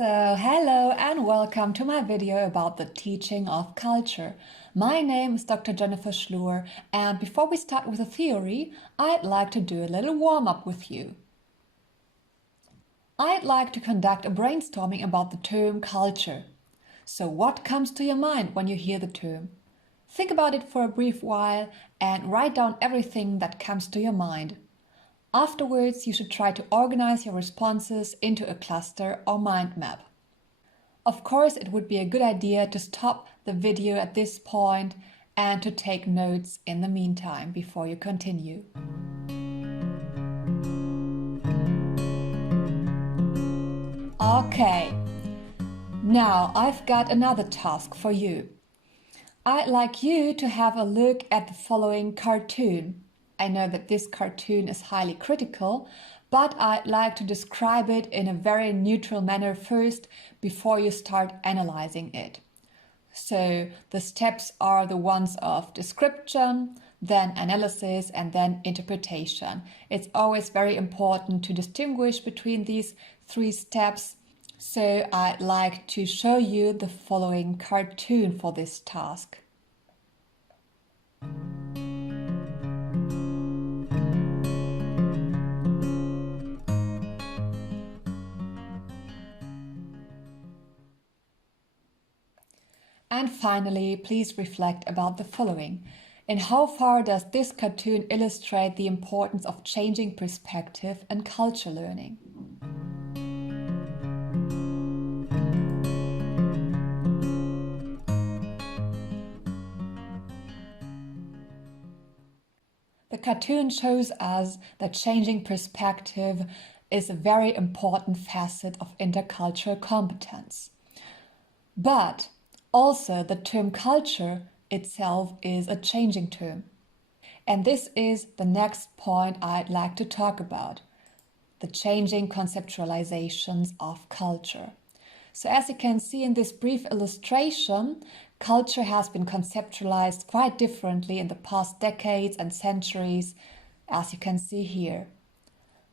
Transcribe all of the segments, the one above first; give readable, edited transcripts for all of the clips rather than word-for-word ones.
Hello and welcome to my video about the teaching of culture. My name is Dr. Jennifer Schluer, and before we start with the theory, I'd like to do a little warm-up with you. I'd like to conduct a brainstorming about the term culture. So what comes to your mind when you hear the term? Think about it for a brief while and write down everything that comes to your mind. Afterwards, you should try to organize your responses into a cluster or mind map. Of course, it would be a good idea to stop the video at this point and to take notes in the meantime before you continue. Okay, now I've got another task for you. I'd like you to have a look at the following cartoon. I know that this cartoon is highly critical, but I'd like to describe it in a very neutral manner first before you start analyzing it. So the steps are the ones of description, then analysis, and then interpretation. It's always very important to distinguish between these three steps. So I'd like to show you the following cartoon for this task. And finally, please reflect about the following. In how far does this cartoon illustrate the importance of changing perspective and culture learning? The cartoon shows us that changing perspective is a very important facet of intercultural competence. But also, the term culture itself is a changing term. And this is the next point I'd like to talk about, the changing conceptualizations of culture. So as you can see in this brief illustration, culture has been conceptualized quite differently in the past decades and centuries, as you can see here.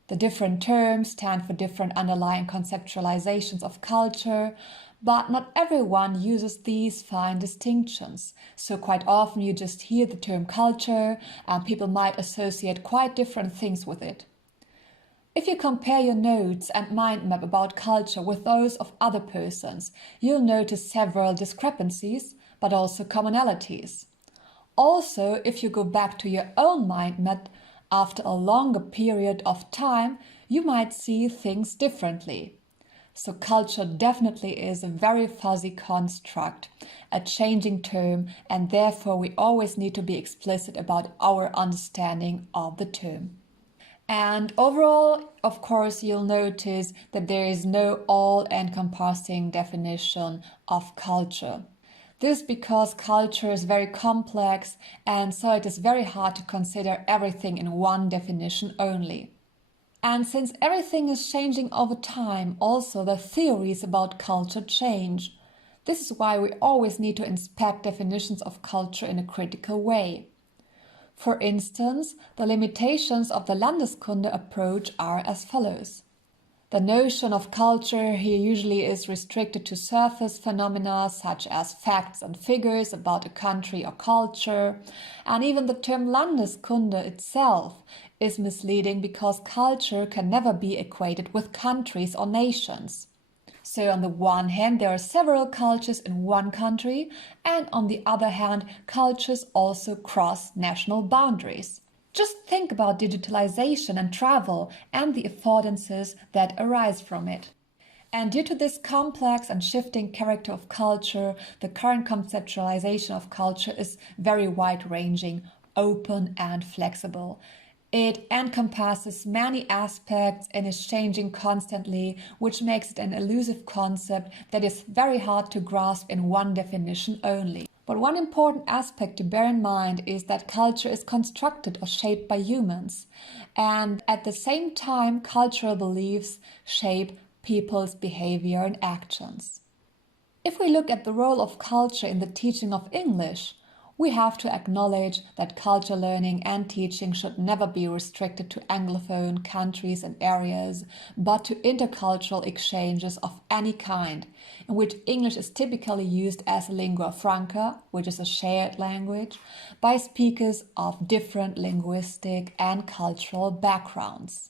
The different terms stand for different underlying conceptualizations of culture, but not everyone uses these fine distinctions. So quite often you just hear the term culture and people might associate quite different things with it. If you compare your notes and mind map about culture with those of other persons, you'll notice several discrepancies, but also commonalities. Also, if you go back to your own mind map after a longer period of time, you might see things differently. So culture definitely is a very fuzzy construct, a changing term, and therefore we always need to be explicit about our understanding of the term. And overall, of course, you'll notice that there is no all-encompassing definition of culture. This because culture is very complex, and so it is very hard to consider everything in one definition only. And since everything is changing over time, also the theories about culture change. This is why we always need to inspect definitions of culture in a critical way. For instance, the limitations of the Landeskunde approach are as follows. The notion of culture here usually is restricted to surface phenomena such as facts and figures about a country or culture, and even the term Landeskunde itself is misleading because culture can never be equated with countries or nations. So on the one hand, there are several cultures in one country, and on the other hand, cultures also cross national boundaries. Just think about digitalization and travel and the affordances that arise from it. And due to this complex and shifting character of culture, the current conceptualization of culture is very wide-ranging, open and flexible. It encompasses many aspects and is changing constantly, which makes it an elusive concept that is very hard to grasp in one definition only. But one important aspect to bear in mind is that culture is constructed or shaped by humans, and at the same time, cultural beliefs shape people's behavior and actions. If we look at the role of culture in the teaching of English, we have to acknowledge that culture learning and teaching should never be restricted to Anglophone countries and areas, but to intercultural exchanges of any kind, in which English is typically used as a lingua franca, which is a shared language, by speakers of different linguistic and cultural backgrounds.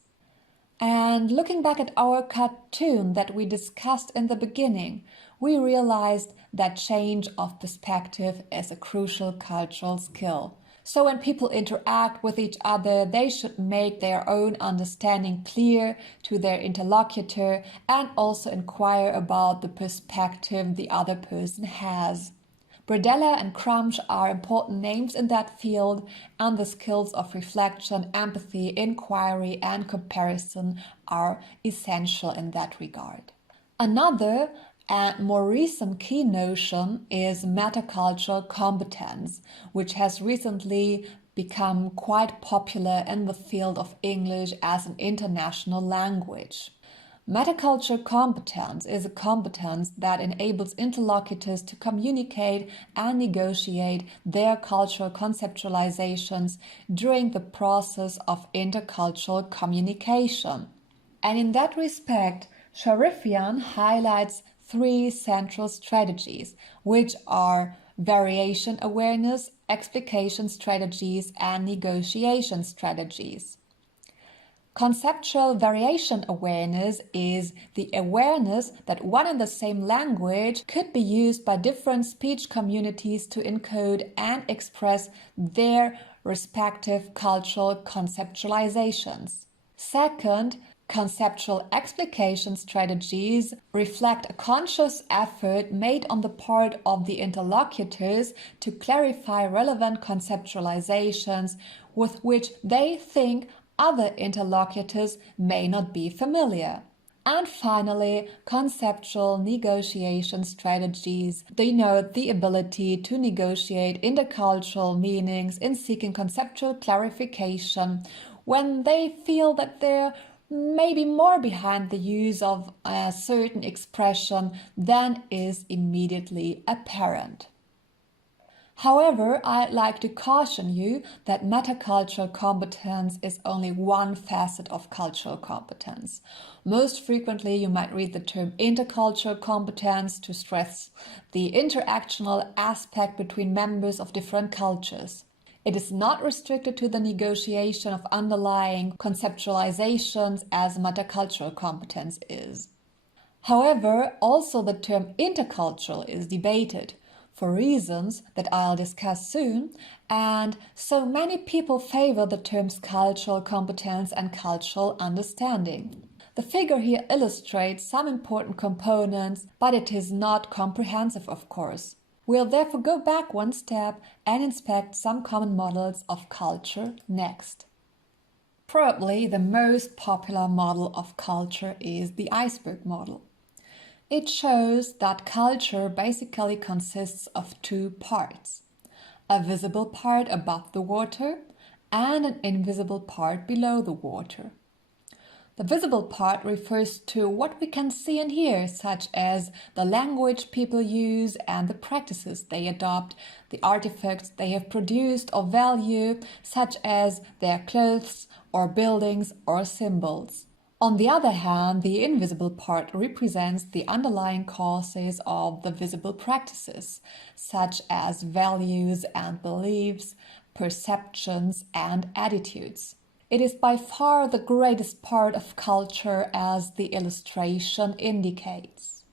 And looking back at our cartoon that we discussed in the beginning, we realized that change of perspective is a crucial cultural skill. So when people interact with each other, they should make their own understanding clear to their interlocutor and also inquire about the perspective the other person has. Bredella and Crumsch are important names in that field, and the skills of reflection, empathy, inquiry, and comparison are essential in that regard. Another and more recent key notion is metacultural competence, which has recently become quite popular in the field of English as an international language. Metacultural competence is a competence that enables interlocutors to communicate and negotiate their cultural conceptualizations during the process of intercultural communication. And in that respect, Sharifian highlights three central strategies, which are variation awareness, explication strategies, and negotiation strategies. Conceptual variation awareness is the awareness that one and the same language could be used by different speech communities to encode and express their respective cultural conceptualizations. Second, conceptual explication strategies reflect a conscious effort made on the part of the interlocutors to clarify relevant conceptualizations with which they think other interlocutors may not be familiar. And finally, conceptual negotiation strategies denote the ability to negotiate intercultural meanings in seeking conceptual clarification when they feel that there may be more behind the use of a certain expression than is immediately apparent. However, I'd like to caution you that metacultural competence is only one facet of cultural competence. Most frequently, you might read the term intercultural competence to stress the interactional aspect between members of different cultures. It is not restricted to the negotiation of underlying conceptualizations as metacultural competence is. However, also the term intercultural is debated, for reasons that I'll discuss soon, and so many people favor the terms cultural competence and cultural understanding. The figure here illustrates some important components, but it is not comprehensive, of course. We'll therefore go back one step and inspect some common models of culture next. Probably the most popular model of culture is the iceberg model. It shows that culture basically consists of two parts: a visible part above the water and an invisible part below the water. The visible part refers to what we can see and hear, such as the language people use and the practices they adopt, the artifacts they have produced or value, such as their clothes or buildings or symbols. On the other hand, the invisible part represents the underlying causes of the visible practices, such as values and beliefs, perceptions and attitudes. It is by far the greatest part of culture, as the illustration indicates.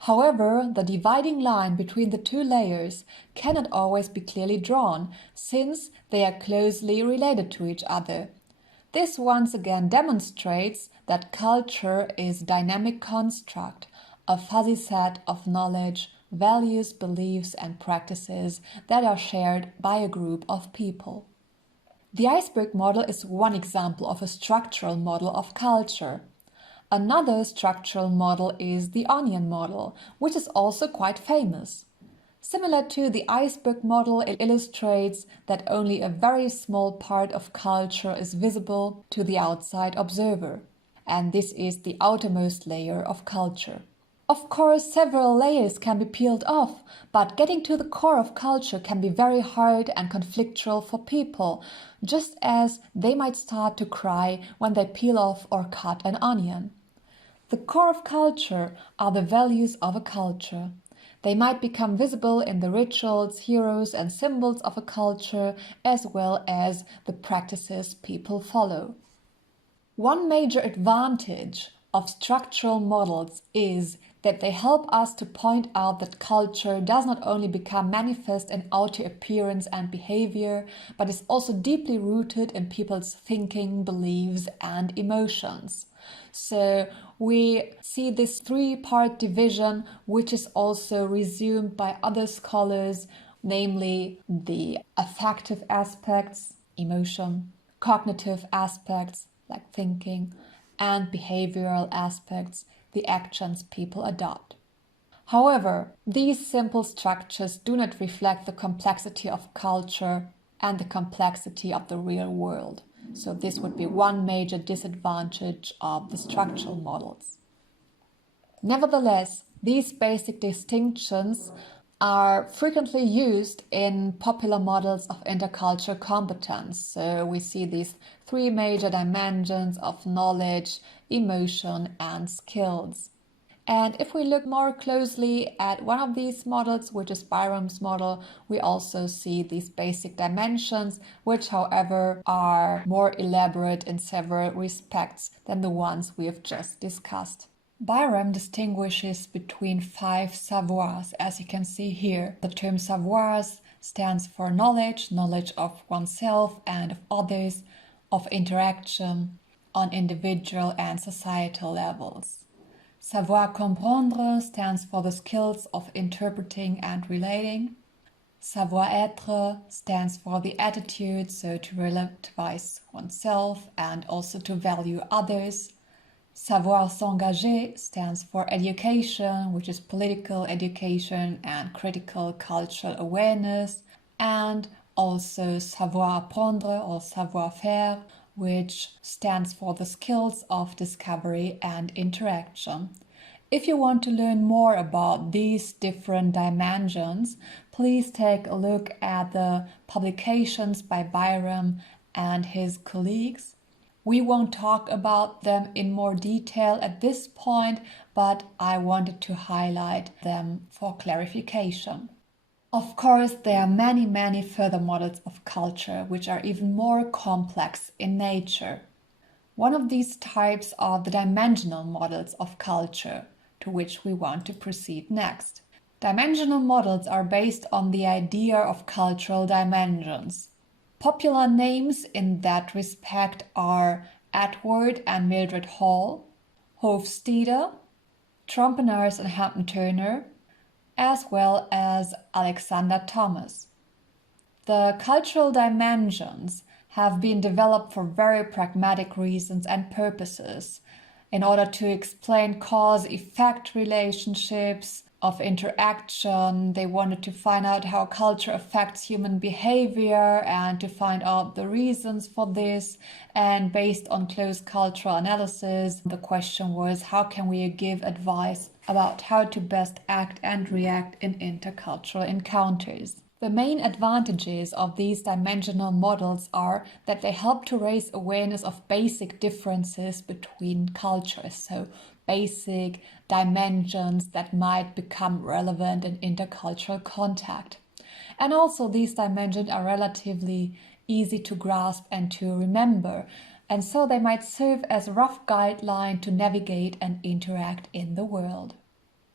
However, the dividing line between the two layers cannot always be clearly drawn, since they are closely related to each other. This once again demonstrates that culture is a dynamic construct, a fuzzy set of knowledge, values, beliefs, and practices that are shared by a group of people. The iceberg model is one example of a structural model of culture. Another structural model is the onion model, which is also quite famous. Similar to the iceberg model, it illustrates that only a very small part of culture is visible to the outside observer, and this is the outermost layer of culture. Of course, several layers can be peeled off, but getting to the core of culture can be very hard and conflictual for people, just as they might start to cry when they peel off or cut an onion. The core of culture are the values of a culture. They might become visible in the rituals, heroes, and symbols of a culture, as well as the practices people follow. One major advantage of structural models is that they help us to point out that culture does not only become manifest in outer appearance and behavior, but is also deeply rooted in people's thinking, beliefs, and emotions. So we see this three-part division, which is also resumed by other scholars, namely the affective aspects, emotion, cognitive aspects, like thinking, and behavioral aspects, the actions people adopt. However, these simple structures do not reflect the complexity of culture and the complexity of the real world. So this would be one major disadvantage of the structural models. Nevertheless, these basic distinctions are frequently used in popular models of intercultural competence. So we see these three major dimensions of knowledge, emotion, and skills. And if we look more closely at one of these models, which is Byram's model, we also see these basic dimensions, which, however, are more elaborate in several respects than the ones we have just discussed. Byram distinguishes between 5 savoirs, as you can see here. The term savoirs stands for knowledge, knowledge of oneself and of others, of interaction on individual and societal levels. Savoir comprendre stands for the skills of interpreting and relating. Savoir-être stands for the attitude, so to relativize oneself and also to value others. Savoir s'engager stands for education, which is political education and critical cultural awareness, and also savoir apprendre or savoir-faire, which stands for the skills of discovery and interaction. If you want to learn more about these different dimensions, please take a look at the publications by Byram and his colleagues. We won't talk about them in more detail at this point, but I wanted to highlight them for clarification. Of course, there are many further models of culture which are even more complex in nature. One of these types are the dimensional models of culture, to which we want to proceed next. Dimensional models are based on the idea of cultural dimensions. Popular names in that respect are Edward and Mildred Hall, Hofstede, Trompenaars and Hampton Turner, as well as Alexander Thomas. The cultural dimensions have been developed for very pragmatic reasons and purposes in order to explain cause-effect relationships of interaction. They wanted to find out how culture affects human behavior and to find out the reasons for this. And based on close cultural analysis, the question was, how can we give advice about how to best act and react in intercultural encounters? The main advantages of these dimensional models are that they help to raise awareness of basic differences between cultures, so basic dimensions that might become relevant in intercultural contact. And also these dimensions are relatively easy to grasp and to remember, and so they might serve as a rough guideline to navigate and interact in the world.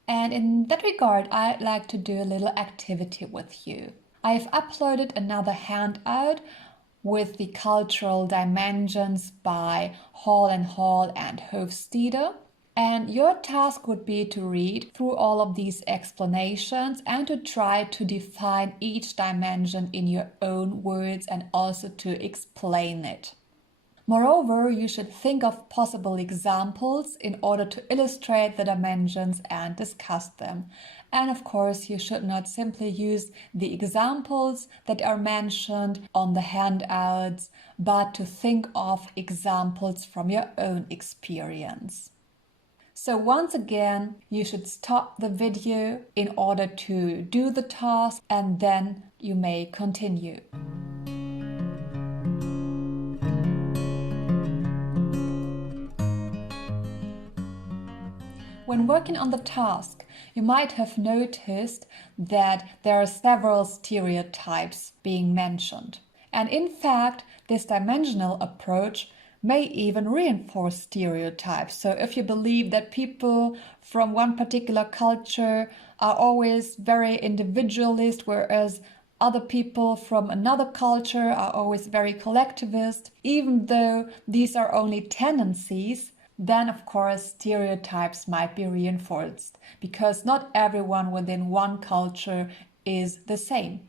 And in that regard, I'd like to do a little activity with you. I have uploaded another handout with the cultural dimensions by Hall and Hofstede. And your task would be to read through all of these explanations and to try to define each dimension in your own words and also to explain it. Moreover, you should think of possible examples in order to illustrate the dimensions and discuss them. And of course, you should not simply use the examples that are mentioned on the handouts, but to think of examples from your own experience. So once again, you should stop the video in order to do the task and then you may continue. When working on the task, you might have noticed that there are several stereotypes being mentioned. And in fact, this dimensional approach may even reinforce stereotypes. So if you believe that people from one particular culture are always very individualist, whereas other people from another culture are always very collectivist, even though these are only tendencies, then of course stereotypes might be reinforced, because not everyone within one culture is the same.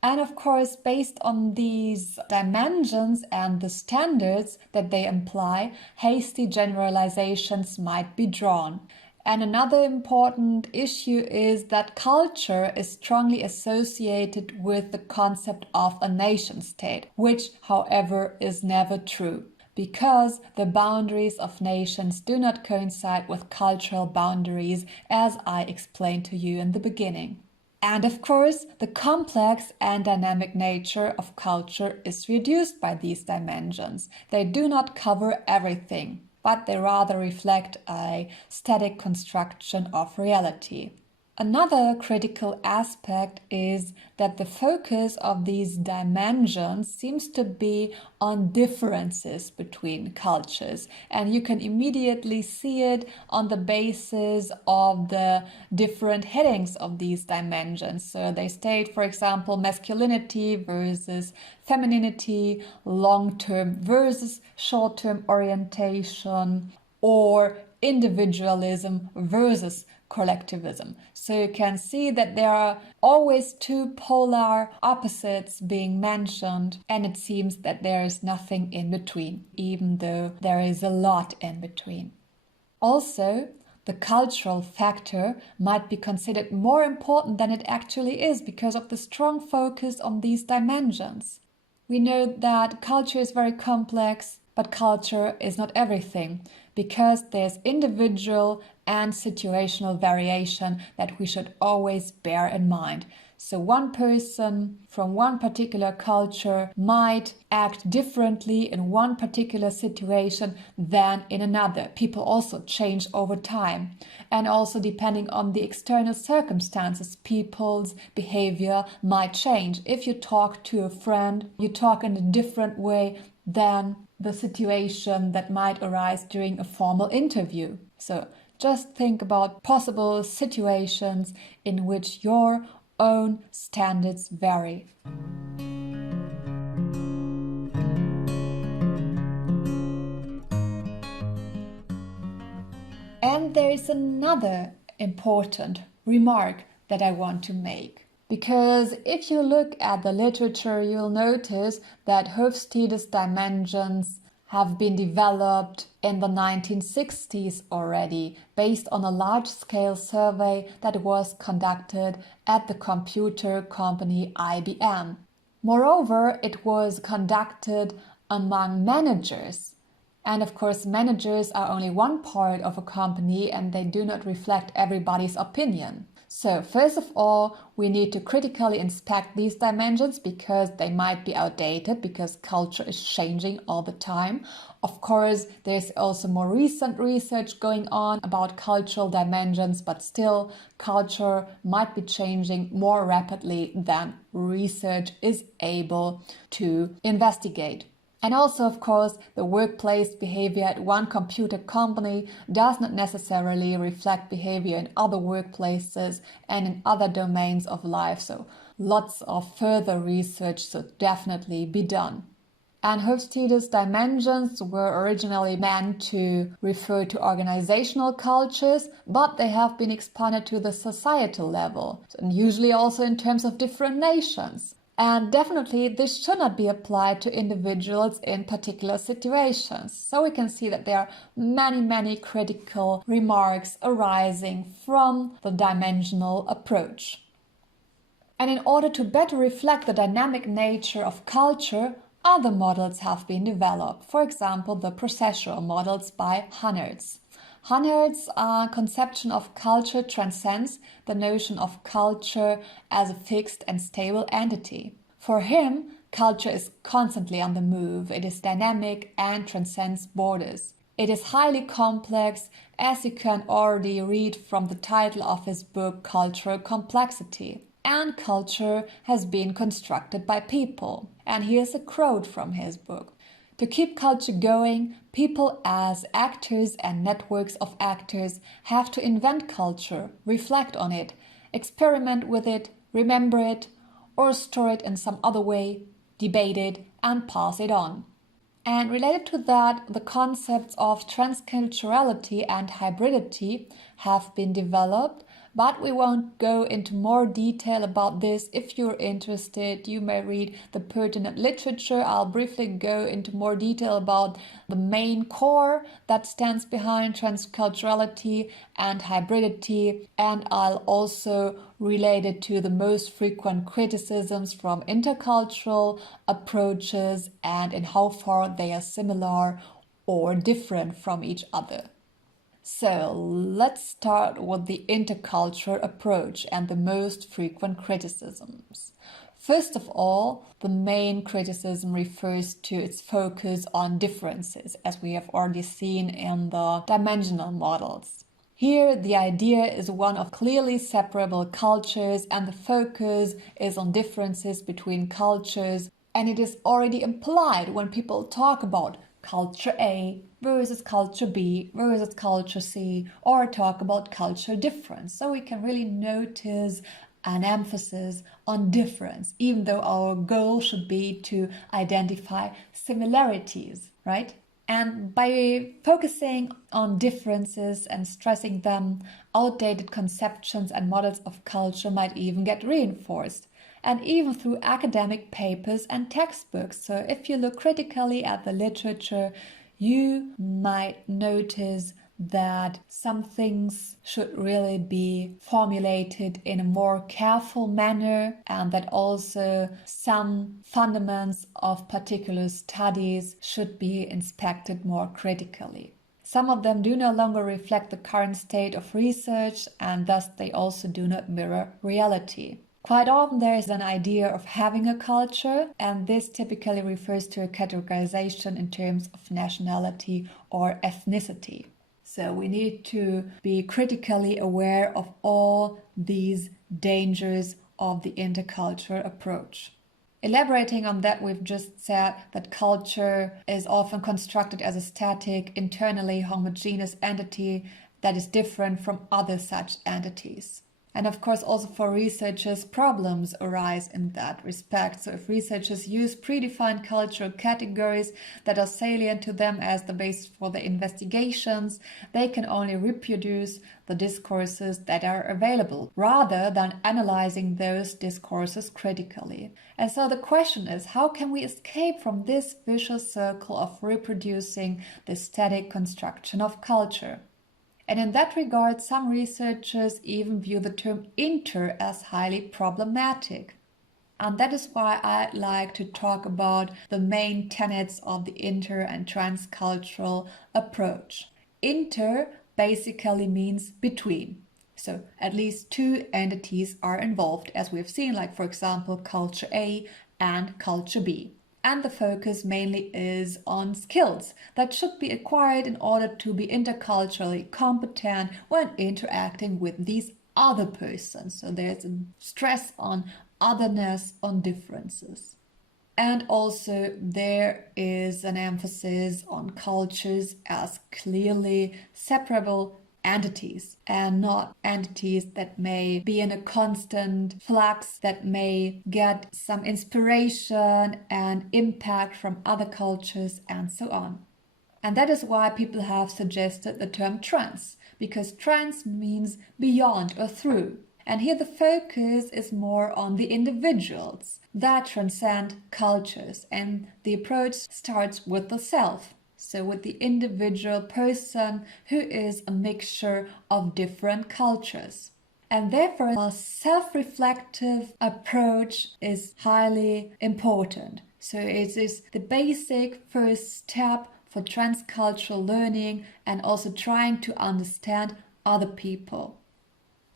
And of course, based on these dimensions and the standards that they imply, hasty generalizations might be drawn. And another important issue is that culture is strongly associated with the concept of a nation state, which, however, is never true, because the boundaries of nations do not coincide with cultural boundaries, as I explained to you in the beginning. And of course, the complex and dynamic nature of culture is reduced by these dimensions. They do not cover everything, but they rather reflect a static construction of reality. Another critical aspect is that the focus of these dimensions seems to be on differences between cultures, and you can immediately see it on the basis of the different headings of these dimensions. So they state, for example, masculinity versus femininity, long-term versus short-term orientation, or individualism versus collectivism. So you can see that there are always two polar opposites being mentioned, and it seems that there is nothing in between, even though there is a lot in between. Also, the cultural factor might be considered more important than it actually is because of the strong focus on these dimensions. We know that culture is very complex, but culture is not everything, because there's individual and situational variation that we should always bear in mind. So one person from one particular culture might act differently in one particular situation than in another. People also change over time. And also depending on the external circumstances, people's behavior might change. If you talk to a friend, you talk in a different way than the situation that might arise during a formal interview. So just think about possible situations in which your own standards vary. And there is another important remark that I want to make. Because if you look at the literature, you'll notice that Hofstede's dimensions have been developed in the 1960s already, based on a large-scale survey that was conducted at the computer company IBM. Moreover, it was conducted among managers. And of course, managers are only one part of a company and they do not reflect everybody's opinion. So first of all, we need to critically inspect these dimensions because they might be outdated because culture is changing all the time. Of course, there's also more recent research going on about cultural dimensions, but still culture might be changing more rapidly than research is able to investigate. And also, of course, the workplace behavior at one computer company does not necessarily reflect behavior in other workplaces and in other domains of life. So lots of further research should definitely be done. And Hofstede's dimensions were originally meant to refer to organizational cultures, but they have been expanded to the societal level, and usually also in terms of different nations. And definitely this should not be applied to individuals in particular situations. So we can see that there are many critical remarks arising from the dimensional approach. And in order to better reflect the dynamic nature of culture, other models have been developed. For example, the processual models by Hannertz. Hannard's conception of culture transcends the notion of culture as a fixed and stable entity. For him, culture is constantly on the move, it is dynamic and transcends borders. It is highly complex, as you can already read from the title of his book Cultural Complexity. And culture has been constructed by people. And here's a quote from his book. To keep culture going, people as actors and networks of actors have to invent culture, reflect on it, experiment with it, remember it, or store it in some other way, debate it, and pass it on. And related to that, the concepts of transculturality and hybridity have been developed, but we won't go into more detail about this. If you're interested, you may read the pertinent literature. I'll briefly go into more detail about the main core that stands behind transculturality and hybridity, and I'll also relate it to the most frequent criticisms from intercultural approaches and in how far they are similar or different from each other. So let's start with the intercultural approach and the most frequent criticisms. First of all, the main criticism refers to its focus on differences, as we have already seen in the dimensional models. Here, the idea is one of clearly separable cultures, and the focus is on differences between cultures, and it is already implied when people talk about culture A versus culture B versus culture C, or talk about culture difference. So we can really notice an emphasis on difference, even though our goal should be to identify similarities, right? And by focusing on differences and stressing them, outdated conceptions and models of culture might even get reinforced, and even through academic papers and textbooks. So if you look critically at the literature, you might notice that some things should really be formulated in a more careful manner, and that also some fundaments of particular studies should be inspected more critically. Some of them do no longer reflect the current state of research, and thus they also do not mirror reality. Quite often there is an idea of having a culture, and this typically refers to a categorization in terms of nationality or ethnicity. So we need to be critically aware of all these dangers of the intercultural approach. Elaborating on that, we've just said that culture is often constructed as a static, internally homogeneous entity that is different from other such entities. And of course, also for researchers, problems arise in that respect. So if researchers use predefined cultural categories that are salient to them as the basis for their investigations, they can only reproduce the discourses that are available, rather than analyzing those discourses critically. And so the question is, how can we escape from this vicious circle of reproducing the static construction of culture? And in that regard, some researchers even view the term inter as highly problematic. And that is why I'd like to talk about the main tenets of the inter and transcultural approach. Inter basically means between. So at least two entities are involved, as we've seen, like for example, culture A and culture B. And the focus mainly is on skills that should be acquired in order to be interculturally competent when interacting with these other persons. So there's a stress on otherness, on differences. And also there is an emphasis on cultures as clearly separable entities and not entities that may be in a constant flux, that may get some inspiration and impact from other cultures and so on. And that is why people have suggested the term trans, because trans means beyond or through. And here the focus is more on the individuals that transcend cultures, and the approach starts with the self. So with the individual person who is a mixture of different cultures. And therefore, a self-reflective approach is highly important. So it is the basic first step for transcultural learning and also trying to understand other people.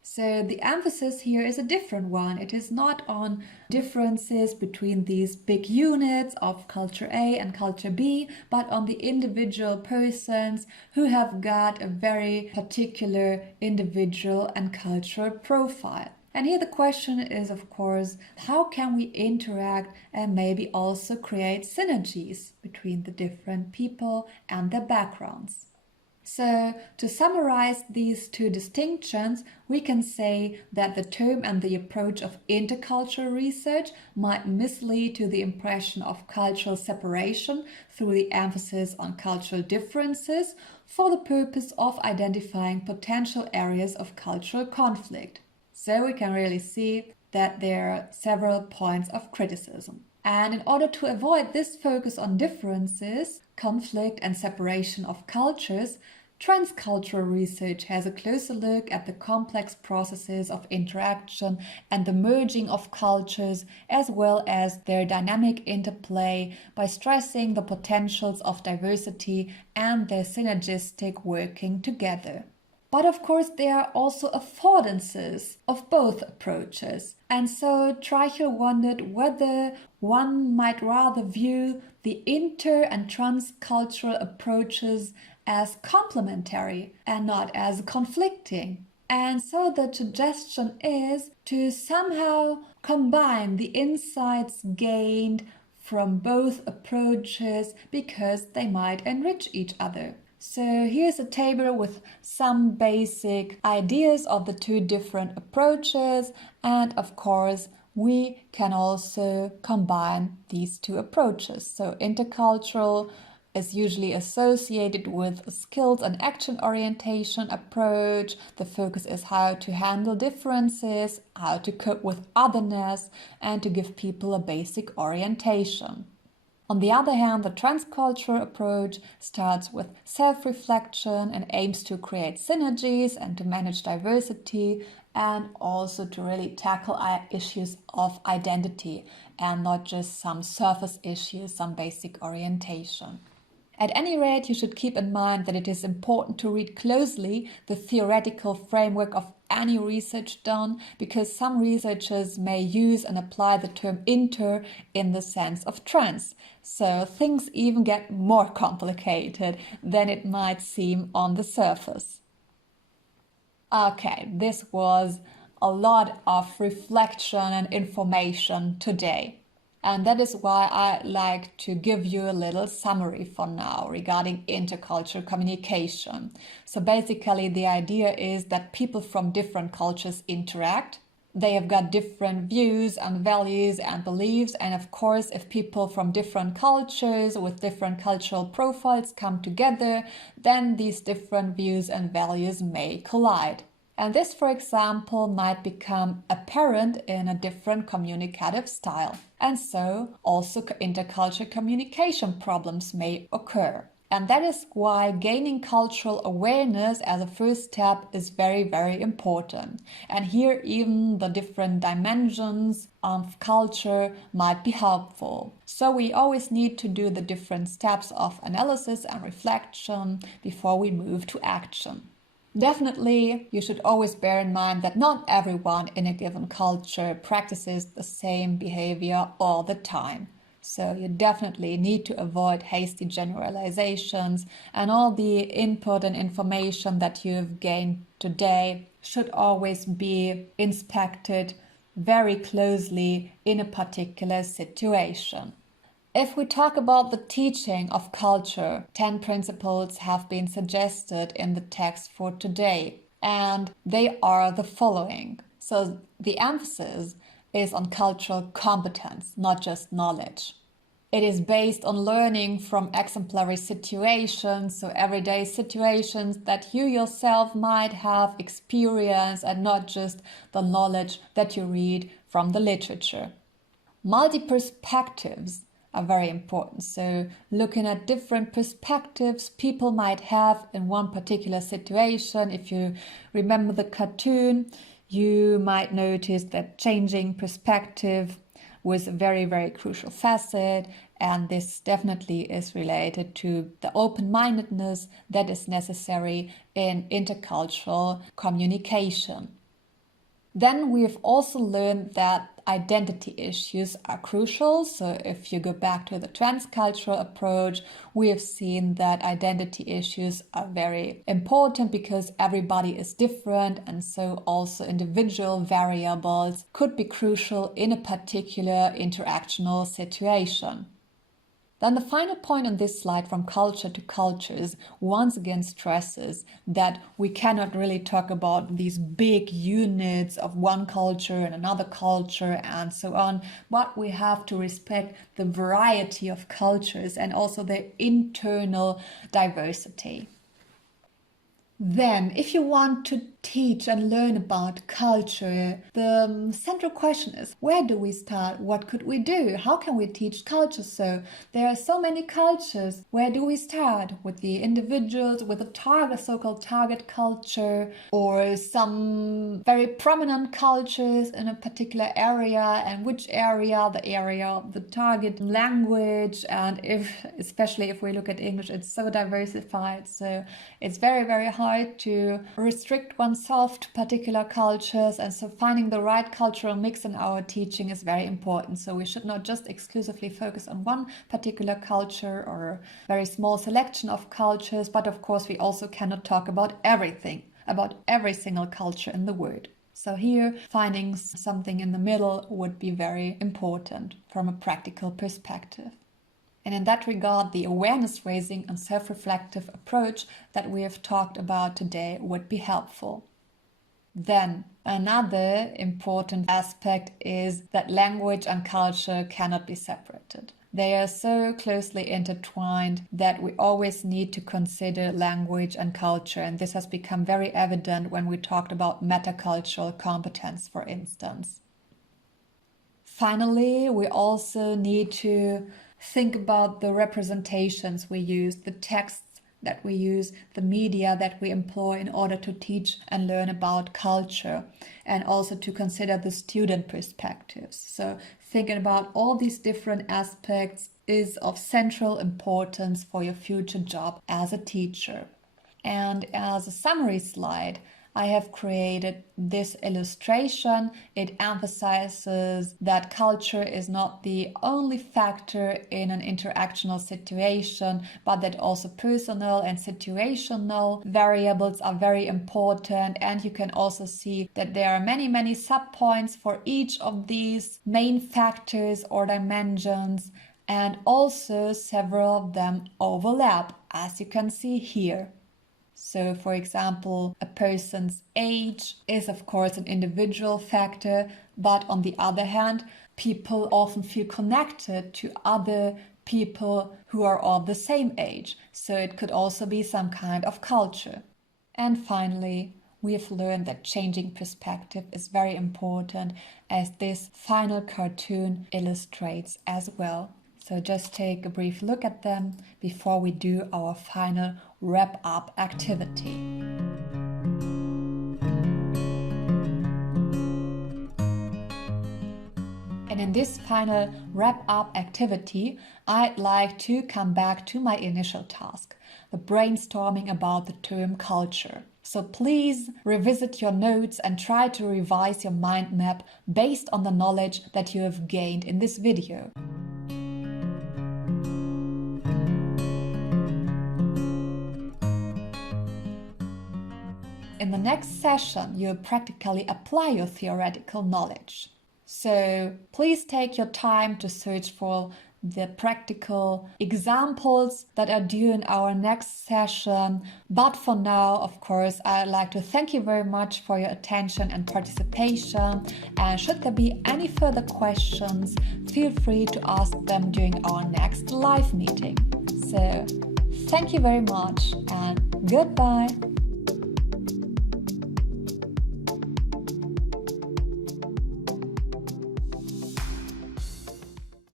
So the emphasis here is a different one. It is not on differences between these big units of culture A and culture B, but on the individual persons who have got a very particular individual and cultural profile. And here the question is, of course, how can we interact and maybe also create synergies between the different people and their backgrounds? So, to summarize these two distinctions, we can say that the term and the approach of intercultural research might mislead to the impression of cultural separation through the emphasis on cultural differences for the purpose of identifying potential areas of cultural conflict. So, we can really see that there are several points of criticism. And in order to avoid this focus on differences, conflict and separation of cultures, transcultural research has a closer look at the complex processes of interaction and the merging of cultures, as well as their dynamic interplay, by stressing the potentials of diversity and their synergistic working together. But of course, there are also affordances of both approaches. And so Treichel wondered whether one might rather view the inter- and transcultural approaches as complementary and not as conflicting. And so the suggestion is to somehow combine the insights gained from both approaches because they might enrich each other. So here's a table with some basic ideas of the two different approaches, and of course we can also combine these two approaches. So intercultural is usually associated with a skills and action orientation approach. The focus is how to handle differences, how to cope with otherness, and to give people a basic orientation. On the other hand, the transcultural approach starts with self-reflection and aims to create synergies and to manage diversity and also to really tackle issues of identity and not just some surface issues, some basic orientation. At any rate, you should keep in mind that it is important to read closely the theoretical framework of any research done, because some researchers may use and apply the term inter in the sense of trans. So things even get more complicated than it might seem on the surface. Okay, this was a lot of reflection and information today. And that is why I like to give you a little summary for now regarding intercultural communication. So basically the idea is that people from different cultures interact. They have got different views and values and beliefs. And of course, if people from different cultures with different cultural profiles come together, then these different views and values may collide. And this, for example, might become apparent in a different communicative style. And so also intercultural communication problems may occur. And that is why gaining cultural awareness as a first step is very, very important. And here even the different dimensions of culture might be helpful. So we always need to do the different steps of analysis and reflection before we move to action. Definitely, you should always bear in mind that not everyone in a given culture practices the same behavior all the time. So you definitely need to avoid hasty generalizations, and all the input and information that you've gained today should always be inspected very closely in a particular situation. If we talk about the teaching of culture, 10 principles have been suggested in the text for today, and they are the following. So the emphasis is on cultural competence, not just knowledge. It is based on learning from exemplary situations, so everyday situations that you yourself might have experienced and not just the knowledge that you read from the literature. Multi-perspectives are very important. So looking at different perspectives people might have in one particular situation. If you remember the cartoon, you might notice that changing perspective was a very, very crucial facet, and this definitely is related to the open-mindedness that is necessary in intercultural communication. Then we've also learned that identity issues are crucial. So if you go back to the transcultural approach, we have seen that identity issues are very important because everybody is different, and so also individual variables could be crucial in a particular interactional situation. Then the final point on this slide, from culture to cultures, once again stresses that we cannot really talk about these big units of one culture and another culture and so on, but we have to respect the variety of cultures and also their internal diversity. Then, if you want to teach and learn about culture, the central question is, where do we start? What could we do? How can we teach culture? So there are so many cultures. Where do we start? With the individuals, with a target, so-called target culture, or some very prominent cultures in a particular area, and which area? The area of the target language. And especially if we look at English, it's so diversified. So it's very, very hard to restrict oneself to particular cultures, and so finding the right cultural mix in our teaching is very important. So we should not just exclusively focus on one particular culture or a very small selection of cultures, but of course we also cannot talk about everything, about every single culture in the world. So here, finding something in the middle would be very important from a practical perspective. And in that regard, the awareness-raising and self-reflective approach that we have talked about today would be helpful. Then, another important aspect is that language and culture cannot be separated. They are so closely intertwined that we always need to consider language and culture, and this has become very evident when we talked about metacultural competence, for instance. Finally, we also need to think about the representations we use, the texts that we use, the media that we employ in order to teach and learn about culture, and also to consider the student perspectives. So thinking about all these different aspects is of central importance for your future job as a teacher. And as a summary slide, I have created this illustration. It emphasizes that culture is not the only factor in an interactional situation, but that also personal and situational variables are very important. And you can also see that there are many, many subpoints for each of these main factors or dimensions, and also several of them overlap, as you can see here. So, for example, a person's age is, of course, an individual factor, but on the other hand, people often feel connected to other people who are of the same age. So it could also be some kind of culture. And finally, we have learned that changing perspective is very important, as this final cartoon illustrates as well. So just take a brief look at them before we do our final wrap-up activity. And in this final wrap-up activity, I'd like to come back to my initial task, the brainstorming about the term culture. So please revisit your notes and try to revise your mind map based on the knowledge that you have gained in this video. In the next session, you'll practically apply your theoretical knowledge. So please take your time to search for the practical examples that are due in our next session. But for now, of course, I'd like to thank you very much for your attention and participation. And should there be any further questions, feel free to ask them during our next live meeting. So thank you very much and goodbye.